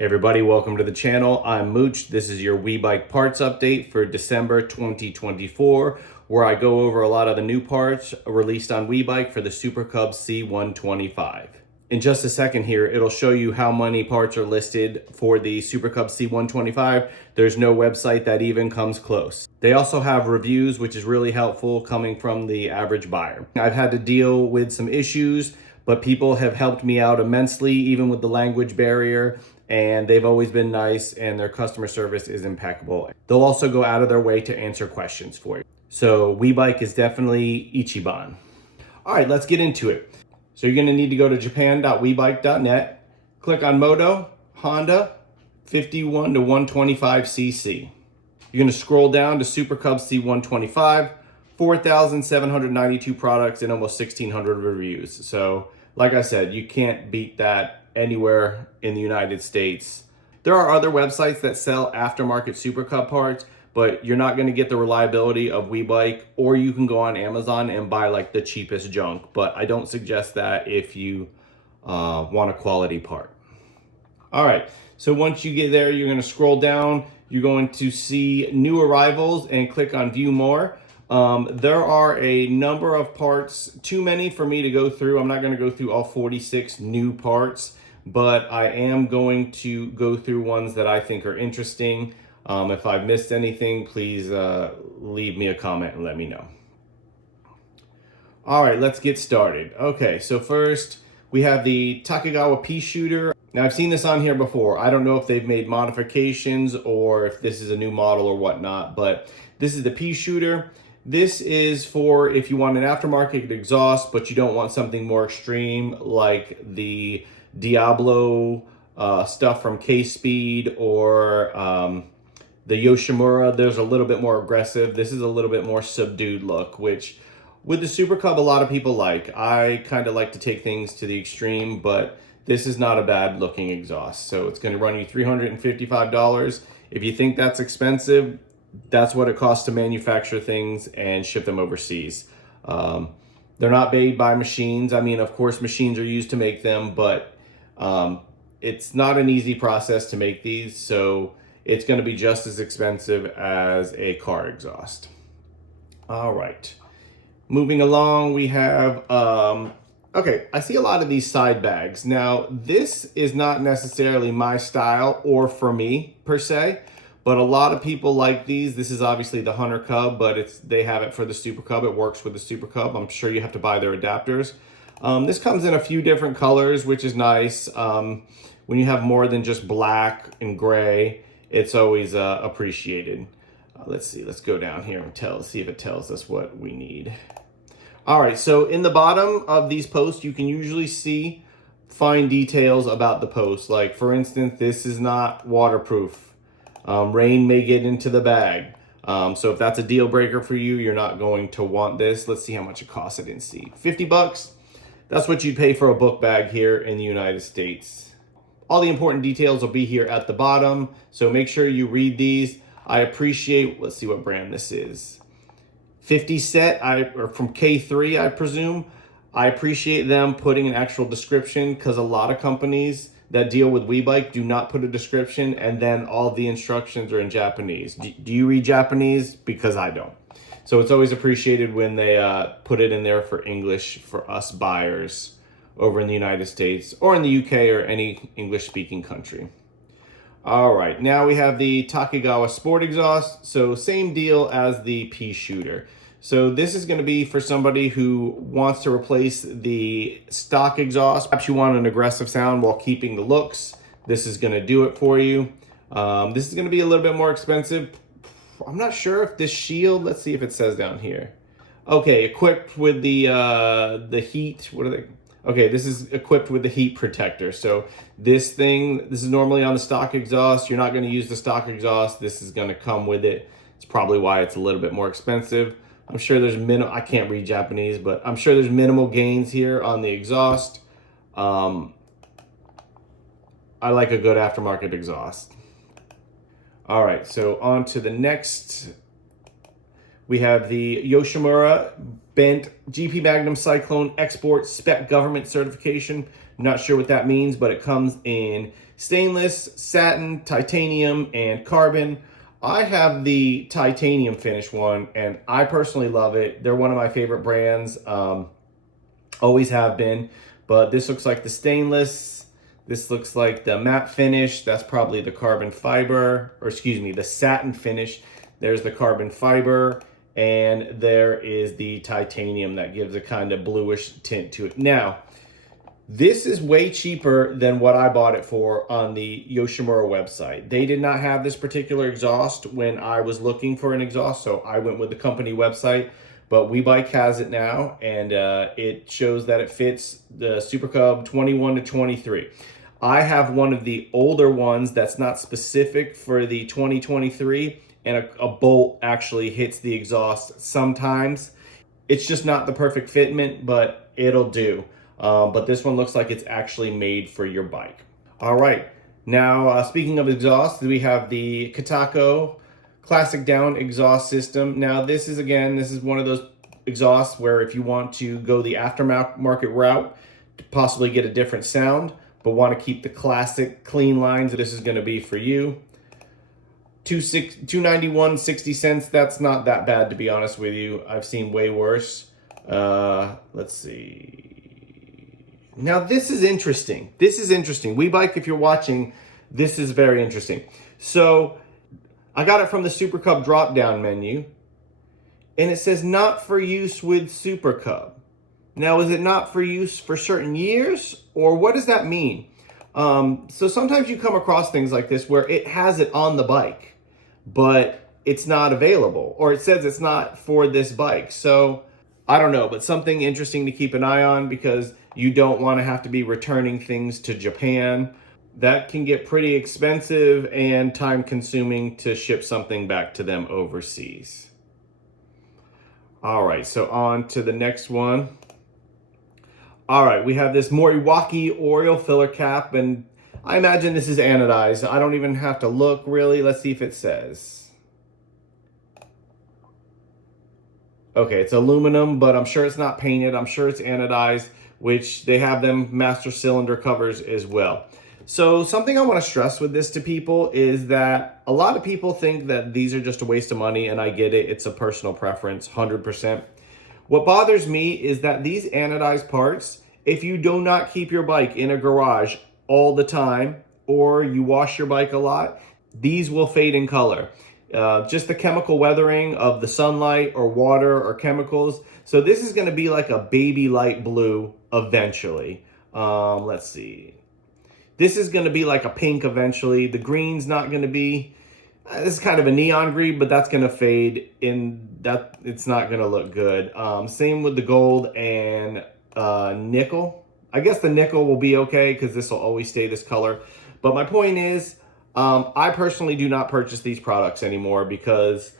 Hey everybody, welcome to the channel. I'm Mooch. This is your WeBike parts update for December 2024, where I go over a lot of the new parts released on WeBike for the Super Cub C125. In just a second here, it'll show you how many parts are listed for the Super Cub C125. There's no website that even comes close. They also have reviews, which is really helpful coming from the average buyer. I've had to deal with some issues, but people have helped me out immensely, even with the language barrier, and they've always been nice, and their customer service is impeccable. They'll also go out of their way to answer questions for you. So WeBike is definitely Ichiban. All right, let's get into it. So you're gonna need to go to japan.webike.net, click on Moto, Honda, 51 to 125cc. You're gonna scroll down to Super Cub C125, 4,792 products and almost 1,600 reviews. So like I said, you can't beat that anywhere in the United States. There are other websites that sell aftermarket Super Cub parts, but you're not going to get the reliability of WeBike, or you can go on Amazon and buy like the cheapest junk, but I don't suggest that if you want a quality part. All right, so once you get there, you're going to scroll down. You're going to see new arrivals and click on view more. There are a number of parts, too many for me to go through. I'm not going to go through all 46 new parts, but I am going to go through ones that I think are interesting. If I've missed anything, please leave me a comment and let me know. All right, let's get started. Okay, so first we have the Takegawa pea shooter. Now I've seen this on here before. I don't know if they've made modifications or if this is a new model or whatnot, but this is the pea shooter. This is for if you want an aftermarket exhaust, but you don't want something more extreme like the Diablo stuff from K-Speed or the Yoshi-Mooch. There's a little bit more aggressive. This is a little bit more subdued look, which with the Super Cub, a lot of people like. I kind of like to take things to the extreme, but this is not a bad looking exhaust. So it's going to run you $355. If you think that's expensive, that's what it costs to manufacture things and ship them overseas. They're not made by machines. I mean, of course, machines are used to make them, but it's not an easy process to make these, so it's going to be just as expensive as a car exhaust. All right. Moving along, we have, okay, I see a lot of these side bags. Now, this is not necessarily my style or for me, per se, but a lot of people like these. This is obviously the Hunter Cub, but they have it for the Super Cub. It works with the Super Cub. I'm sure you have to buy their adapters. This comes in a few different colors, which is nice. When you have more than just black and gray, it's always appreciated. Let's see, let's go down here and see if it tells us what we need. All right, so in the bottom of these posts, you can usually see fine details about the post. Like for instance, this is not waterproof. Rain may get into the bag. So if that's a deal breaker for you, you're not going to want this. Let's see how much it costs. I didn't see. 50 bucks. That's what you'd pay for a book bag here in the United States. All the important details will be here at the bottom, so make sure you read these. I appreciate, let's see what brand this is. 50 Set, or from K3, I presume. I appreciate them putting an actual description, because a lot of companies that deal with WeBike do not put a description, and then all the instructions are in Japanese. Do you read Japanese? Because I don't. So it's always appreciated when they put it in there for English for us buyers over in the United States or in the UK or any English-speaking country. All right, now we have the Takegawa Sport Exhaust. So same deal as the pea shooter. So this is going to be for somebody who wants to replace the stock exhaust. Perhaps you want an aggressive sound while keeping the looks. This is going to do it for you. This is going to be a little bit more expensive. I'm not sure if this shield, let's see if it says down here. Okay, equipped with the heat, what are they? Okay, this is equipped with the heat protector. So this is normally on the stock exhaust. You're not going to use the stock exhaust. This is going to come with it. It's probably why it's a little bit more expensive. I'm sure there's I can't read Japanese, but I'm sure there's minimal gains here on the exhaust. I like a good aftermarket exhaust. All right, so on to the next. We have the Yoshi-Mooch Bent GP Magnum Cyclone Export Spec Government Certification. I'm not sure what that means, but it comes in stainless, satin, titanium, and carbon. I have the titanium finish one, and I personally love it. They're one of my favorite brands, always have been. But this looks like the stainless. This looks like the matte finish. That's probably the carbon fiber, or excuse me, the satin finish. There's the carbon fiber, and there is the titanium that gives a kind of bluish tint to it. Now, this is way cheaper than what I bought it for on the Yoshi-Mooch website. They did not have this particular exhaust when I was looking for an exhaust, so I went with the company website. But WeBike has it now, and it shows that it fits the Super Cub 21 to 23. I have one of the older ones that's not specific for the 2023, and a bolt actually hits the exhaust sometimes. It's just not the perfect fitment, but it'll do. But this one looks like it's actually made for your bike. All right, now speaking of exhaust, we have the Katako Classic Down exhaust system. Now this is one of those exhausts where if you want to go the aftermarket route to possibly get a different sound, but want to keep the classic clean lines, this is going to be for you. $291.60. That's not that bad, to be honest with you. I've seen way worse. Let's see. Now this is interesting. WeBike, if you're watching, this is very interesting. So I got it from the Super Cub drop-down menu, and it says not for use with Super Cub. Now, is it not for use for certain years, or what does that mean? So sometimes you come across things like this where it has it on the bike, but it's not available, or it says it's not for this bike. So I don't know, but something interesting to keep an eye on, because you don't want to have to be returning things to Japan. That can get pretty expensive and time consuming to ship something back to them overseas. All right, so on to the next one. All right, we have this Moriwaki oil filler cap, and I imagine this is anodized. I don't even have to look really. Let's see if it says. Okay, it's aluminum, but I'm sure it's not painted. I'm sure it's anodized, which they have them master cylinder covers as well. So something I want to stress with this to people is that a lot of people think that these are just a waste of money, and I get it. It's a personal preference, 100%. What bothers me is that these anodized parts, if you do not keep your bike in a garage all the time, or you wash your bike a lot, these will fade in color. Just the chemical weathering of the sunlight or water or chemicals. So this is going to be like a baby light blue eventually. Let's see. This is going to be like a pink eventually. The green's not going to be, this is kind of a neon green, but that's going to fade in, that it's not going to look good. Same with the gold and nickel. I guess the nickel will be okay because this will always stay this color. But my point is, I personally do not purchase these products anymore because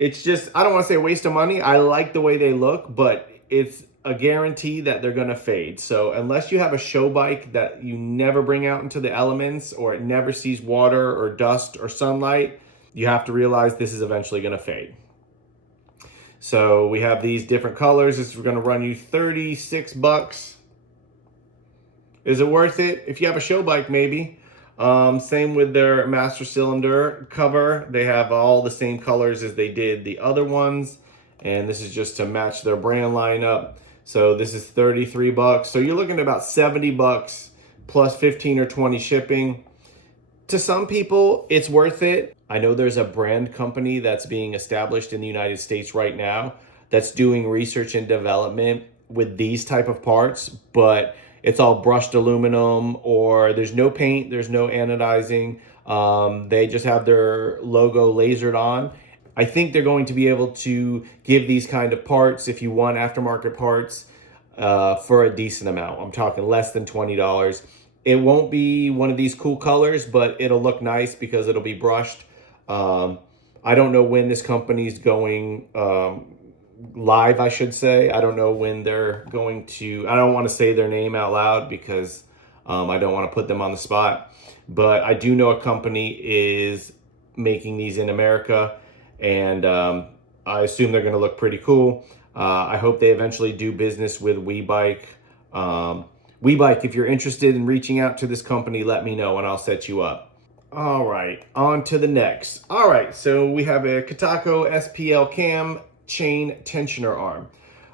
it's just, I don't want to say a waste of money. I like the way they look, but it's a guarantee that they're going to fade. So unless you have a show bike that you never bring out into the elements, or it never sees water or dust or sunlight, you have to realize this is eventually going to fade. So we have these different colors. This is going to run you $36. Is it worth it? If you have a show bike, maybe. Same with their master cylinder cover. They have all the same colors as they did the other ones. And this is just to match their brand lineup. So this is $33. So you're looking at about $70 plus 15 or 20 shipping. To some people, it's worth it. I know there's a brand company that's being established in the United States right now that's doing research and development with these type of parts, but it's all brushed aluminum, or there's no paint, there's no anodizing. They just have their logo lasered on. I think they're going to be able to give these kind of parts, if you want aftermarket parts, for a decent amount. I'm talking less than $20. It won't be one of these cool colors, but it'll look nice because it'll be brushed. I don't know when this company's going live, I should say. I don't know when they're going to, I don't want to say their name out loud because I don't want to put them on the spot. But I do know a company is making these in America, and I assume they're going to look pretty cool. I hope they eventually do business with WeBike. WeBike, if you're interested in reaching out to this company, let me know and I'll set you up. All right, on to the next. All right, so we have a Katako SPL cam chain tensioner arm.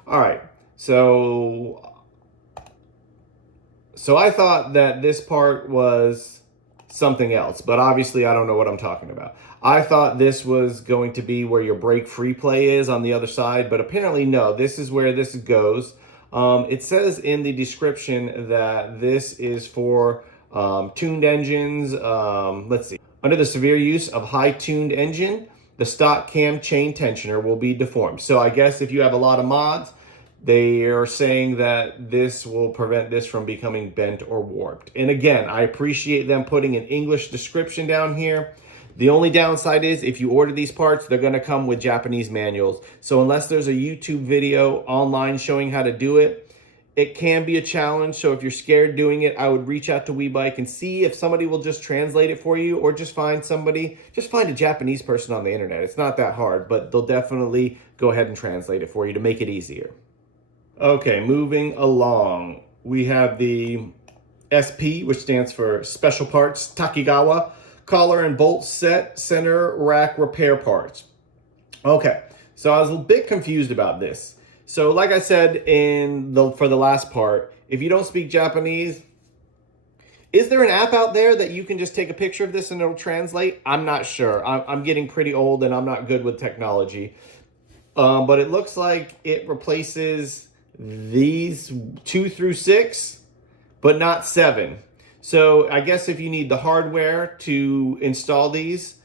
All right, so I thought that this part was something else, but obviously I don't know what I'm talking about. I thought this was going to be where your brake free play is on the other side, but apparently no, this is where this goes. It says in the description that this is for tuned engines. Let's see. Under the severe use of high tuned engine, the stock cam chain tensioner will be deformed. So I guess if you have a lot of mods, they are saying that this will prevent this from becoming bent or warped. And again, I appreciate them putting an English description down here. The only downside is if you order these parts, they're going to come with Japanese manuals. So unless there's a YouTube video online showing how to do it, it can be a challenge. So if you're scared doing it, I would reach out to WeBike and see if somebody will just translate it for you, or just find a Japanese person on the internet. It's not that hard, but they'll definitely go ahead and translate it for you to make it easier. Okay, moving along. We have the SP, which stands for Special Parts Takigawa Collar and Bolt Set Center Rack Repair Parts. Okay, so I was a bit confused about this. So like I said for the last part, if you don't speak Japanese, is there an app out there that you can just take a picture of this and it'll translate? I'm not sure. I'm getting pretty old and I'm not good with technology. But it looks like it replaces these 2 through 6, but not 7. So I guess if you need the hardware to install these,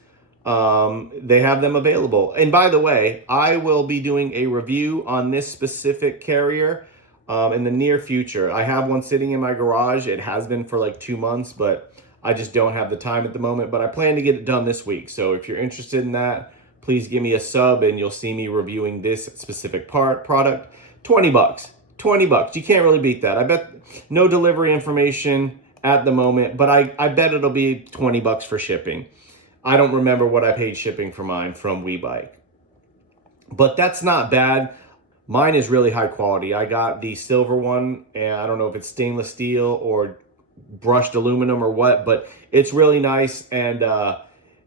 they have them available. And by the way, I will be doing a review on this specific carrier in the near future. I have one sitting in my garage. It has been for like 2 months, but I just don't have the time at the moment. But I plan to get it done this week. So if you're interested in that, please give me a sub and you'll see me reviewing this specific product. 20 bucks. 20 bucks. You can't really beat that. I bet no delivery information at the moment, but I bet it'll be 20 bucks for shipping. I don't remember what I paid shipping for mine from WeBike. But that's not bad. Mine is really high quality. I got the silver one, and I don't know if it's stainless steel or brushed aluminum or what, but it's really nice. And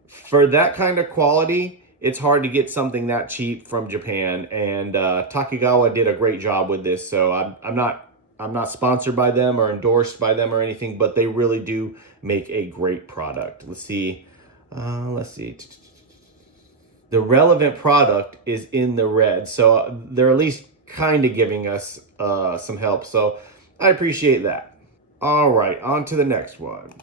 for that kind of quality, it's hard to get something that cheap from Japan. And Takigawa did a great job with this. So I'm not sponsored by them or endorsed by them or anything, but they really do make a great product. Let's see. The relevant product is in the red. So they're at least kind of giving us some help. So I appreciate that. All right, on to the next one.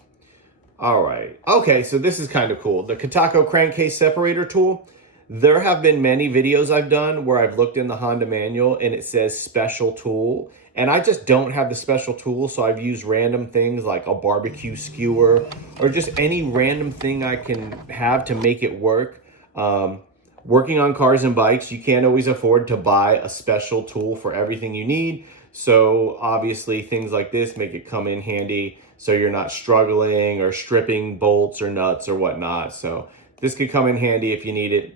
All right. Okay, so this is kind of cool. The Katako crankcase separator tool. There have been many videos I've done where I've looked in the Honda manual and it says special tool. And I just don't have the special tool, so I've used random things like a barbecue skewer or just any random thing I can have to make it work. Working on cars and bikes, you can't always afford to buy a special tool for everything you need. So obviously things like this make it come in handy so you're not struggling or stripping bolts or nuts or whatnot. So this could come in handy if you need it.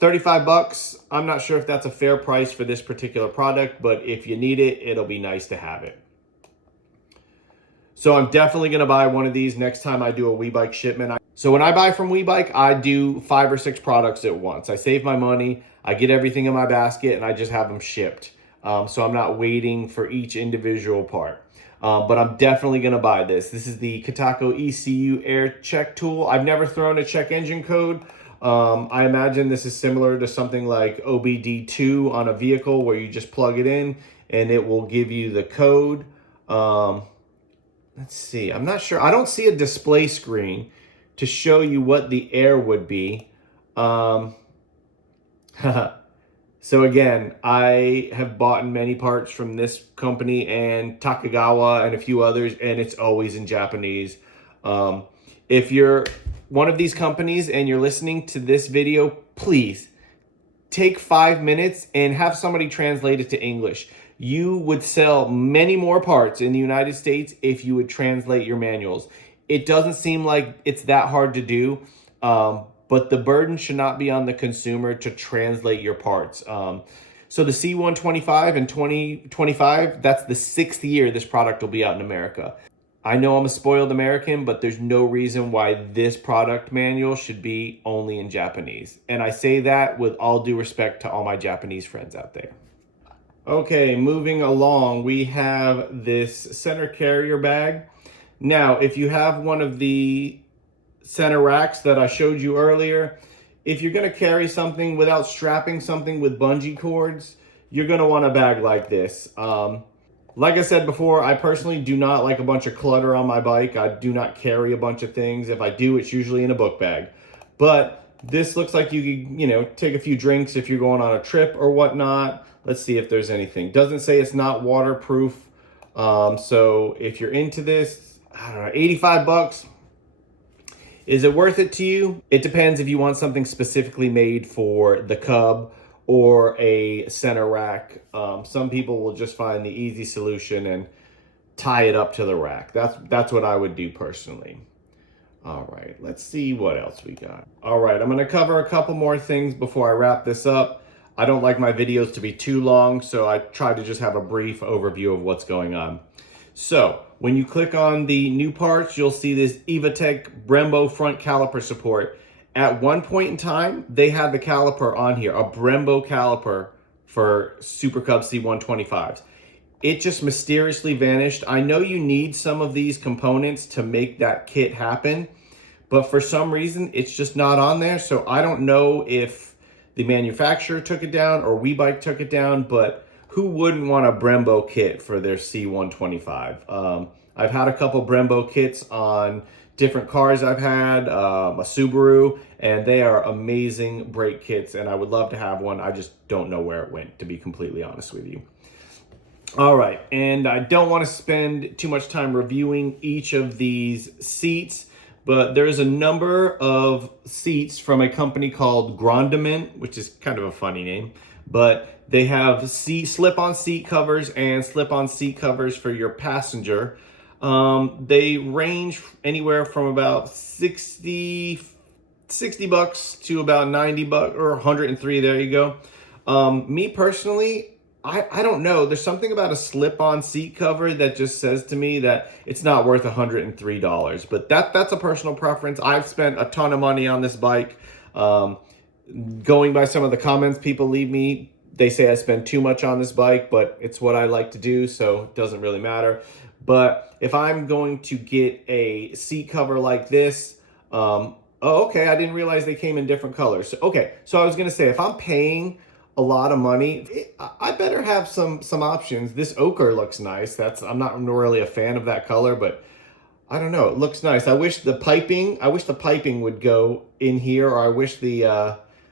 35 bucks. I'm not sure if that's a fair price for this particular product, but if you need it, it'll be nice to have it. So I'm definitely going to buy one of these next time I do a WeBike shipment. So when I buy from WeBike, I do 5 or 6 products at once. I save my money, I get everything in my basket, and I just have them shipped. So I'm not waiting for each individual part. But I'm definitely going to buy this. This is the Katako ECU Air Check Tool. I've never thrown a check engine code. I imagine this is similar to something like OBD2 on a vehicle where you just plug it in and it will give you the code. Let's see. I'm not sure. I don't see a display screen to show you what the air would be. So again, I have bought many parts from this company and Takigawa and a few others, and it's always in Japanese. If you're one of these companies and you're listening to this video, please take 5 minutes and have somebody translate it to English. You would sell many more parts in the United States if you would translate your manuals. It doesn't seem like it's that hard to do, but the burden should not be on the consumer to translate your parts. So the C125 in 2025, that's the 6th year this product will be out in America. I know I'm a spoiled American, but there's no reason why this product manual should be only in Japanese. And I say that with all due respect to all my Japanese friends out there. Okay, moving along, we have this center carrier bag. Now, if you have one of the center racks that I showed you earlier, if you're gonna carry something without strapping something with bungee cords, you're gonna want a bag like this. Like I said before, I personally do not like a bunch of clutter on my bike. I do not carry a bunch of things. If I do, it's usually in a book bag. But this looks like you could, take a few drinks if you're going on a trip or whatnot. Let's see if there's anything. Doesn't say it's not waterproof. So if you're into this, I don't know, 85 bucks. Is it worth it to you? It depends if you want something specifically made for the Cub or a center rack. Some people will just find the easy solution and tie it up to the rack. That's what I would do personally. All right, let's see what else we got. All right, I'm gonna cover a couple more things before I wrap this up. I don't like my videos to be too long, so I try to just have a brief overview of what's going on. So when you click on the new parts, you'll see this EvaTech Brembo front caliper support. At one point in time, they had the caliper on here, a Brembo caliper for Super Cub C125s. It just mysteriously vanished. I know you need some of these components to make that kit happen, but for some reason, it's just not on there. So I don't know if the manufacturer took it down or WeBike took it down, but who wouldn't want a Brembo kit for their C125? I've had a couple Brembo kits on different cars I've had, a Subaru, and they are amazing brake kits, and I would love to have one. I just don't know where it went, to be completely honest with you. All right, and I don't want to spend too much time reviewing each of these seats, but there's a number of seats from a company called Grandement, which is kind of a funny name, but they have slip-on seat covers and slip-on seat covers for your passenger. They range anywhere from about 60 bucks to about 90 bucks or 103. There you go. Me personally, I don't know. There's something about a slip-on seat cover that just says to me that it's not worth $103. But that's a personal preference. I've spent a ton of money on this bike. Going by some of the comments people leave me, they say I spend too much on this bike, but it's what I like to do, so it doesn't really matter. But if I'm going to get a seat cover like this, oh, okay, I didn't realize they came in different colors. So, okay, so I was gonna say, if I'm paying a lot of money, I better have some options. This ochre looks nice. I'm not really a fan of that color, but I don't know, it looks nice. I wish the piping would go in here, or I wish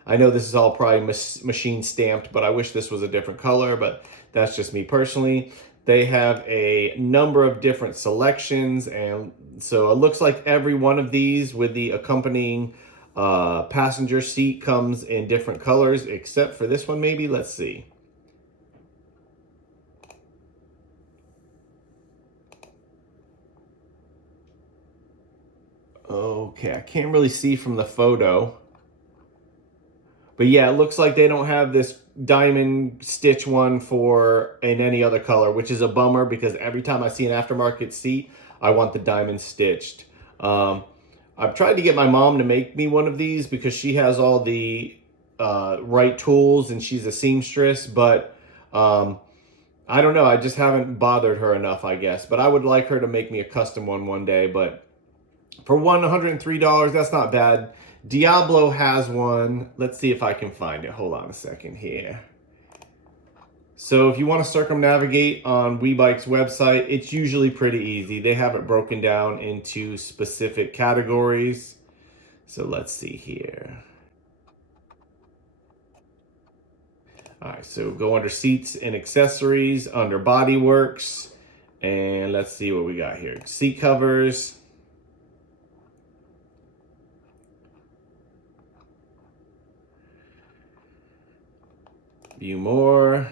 I know this is all probably machine stamped, but I wish this was a different color, but that's just me personally. They have a number of different selections, and so it looks like every one of these with the accompanying passenger seat comes in different colors, except for this one maybe. Let's see. Okay, I can't really see from the photo. But yeah, it looks like they don't have this diamond stitch one in any other color, which is a bummer because every time I see an aftermarket seat, I want the diamond stitched. I've tried to get my mom to make me one of these because she has all the right tools and she's a seamstress, but I don't know. I just haven't bothered her enough, I guess. But I would like her to make me a custom one day. But for $103, that's not bad. Diablo has one. Let's see if I can find it. Hold on a second here. So if you want to circumnavigate on WeBike's website, it's usually pretty easy. They have it broken down into specific categories. So let's see here. All right, so go under seats and accessories, under bodyworks, and let's see what we got here. Seat covers. View more.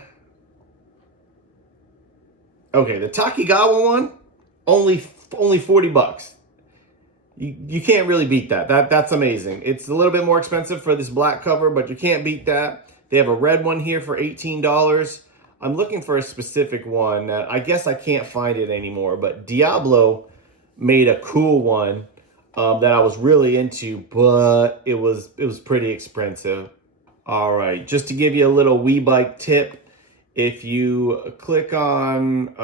Okay, the Takigawa one, only 40 bucks. You can't really beat that. That's amazing. It's a little bit more expensive for this black cover, but you can't beat that. They have a red one here for $18. I'm looking for a specific one that I guess I can't find it anymore, but Diablo made a cool one that I was really into, but it was pretty expensive. All right, just to give you a little WeBike tip, if you click on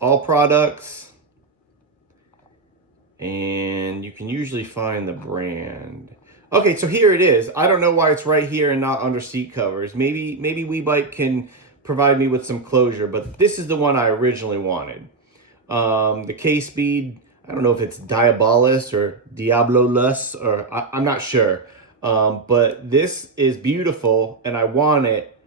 all products, and you can usually find the brand. Okay, so here it is. I don't know why it's right here and not under seat covers. Maybe WeBike can provide me with some closure, but this is the one I originally wanted. The K-Speed, I don't know if it's Diabolus or Diabolus, or I'm not sure. But this is beautiful and I want it,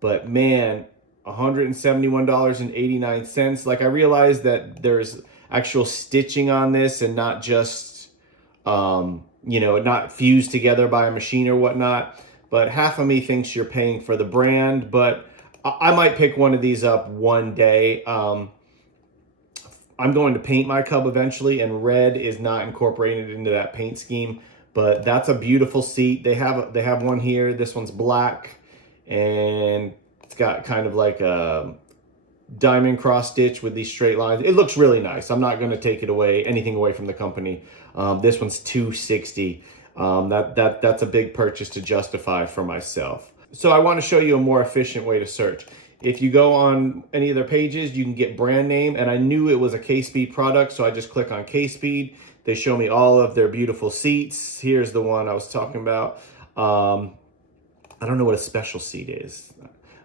but man, $171.89. Like, I realized that there's actual stitching on this and not just, you know, not fused together by a machine or whatnot. But half of me thinks you're paying for the brand, but I might pick one of these up one day. I'm going to paint my Cub eventually, and red is not incorporated into that paint scheme. But that's a beautiful seat. They have one here. This one's black, and it's got kind of like a diamond cross stitch with these straight lines. It looks really nice. I'm not going to take anything away from the company. This one's $260. That's a big purchase to justify for myself. So I want to show you a more efficient way to search. If you go on any of their pages, you can get brand name, and I knew it was a K-Speed product, so I just click on K-Speed. They show me all of their beautiful seats. Here's the one I was talking about. I don't know what a special seat is,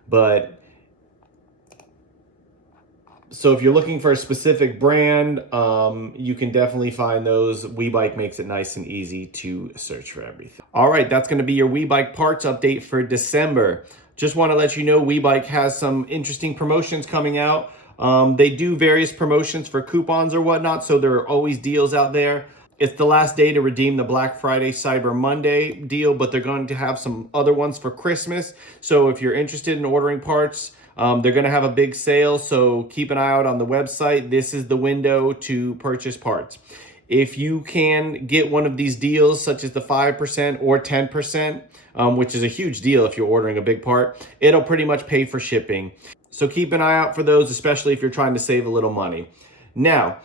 but so if you're looking for a specific brand, you can definitely find those. WeBike makes it nice and easy to search for everything. All right, that's going to be your WeBike parts update for December. Just want to let you know WeBike has some interesting promotions coming out. They do various promotions for coupons or whatnot, so there are always deals out there. It's the last day to redeem the Black Friday Cyber Monday deal, but they're going to have some other ones for Christmas. So if you're interested in ordering parts, they're going to have a big sale, so keep an eye out on the website. This is the window to purchase parts. If you can get one of these deals, such as the 5% or 10%, which is a huge deal if you're ordering a big part, it'll pretty much pay for shipping. So keep an eye out for those, especially if you're trying to save a little money. Now,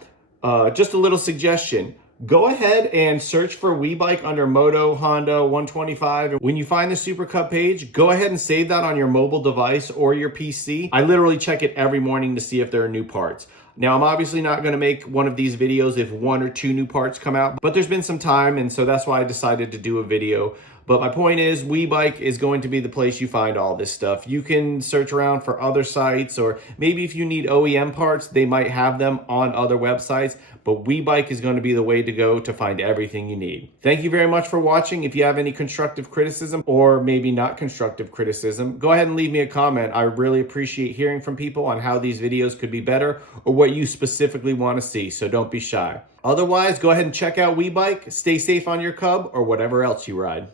just a little suggestion. Go ahead and search for WeBike under Moto Honda 125. When you find the Super Cub page, go ahead and save that on your mobile device or your PC. I literally check it every morning to see if there are new parts. Now, I'm obviously not going to make one of these videos if 1 or 2 new parts come out, but there's been some time, and so that's why I decided to do a video. But my point is, WeBike is going to be the place you find all this stuff. You can search around for other sites, or maybe if you need OEM parts, they might have them on other websites, but WeBike is going to be the way to go to find everything you need. Thank you very much for watching. If you have any constructive criticism, or maybe not constructive criticism, go ahead and leave me a comment. I really appreciate hearing from people on how these videos could be better, or what you specifically want to see, so don't be shy. Otherwise, go ahead and check out WeBike, stay safe on your Cub, or whatever else you ride.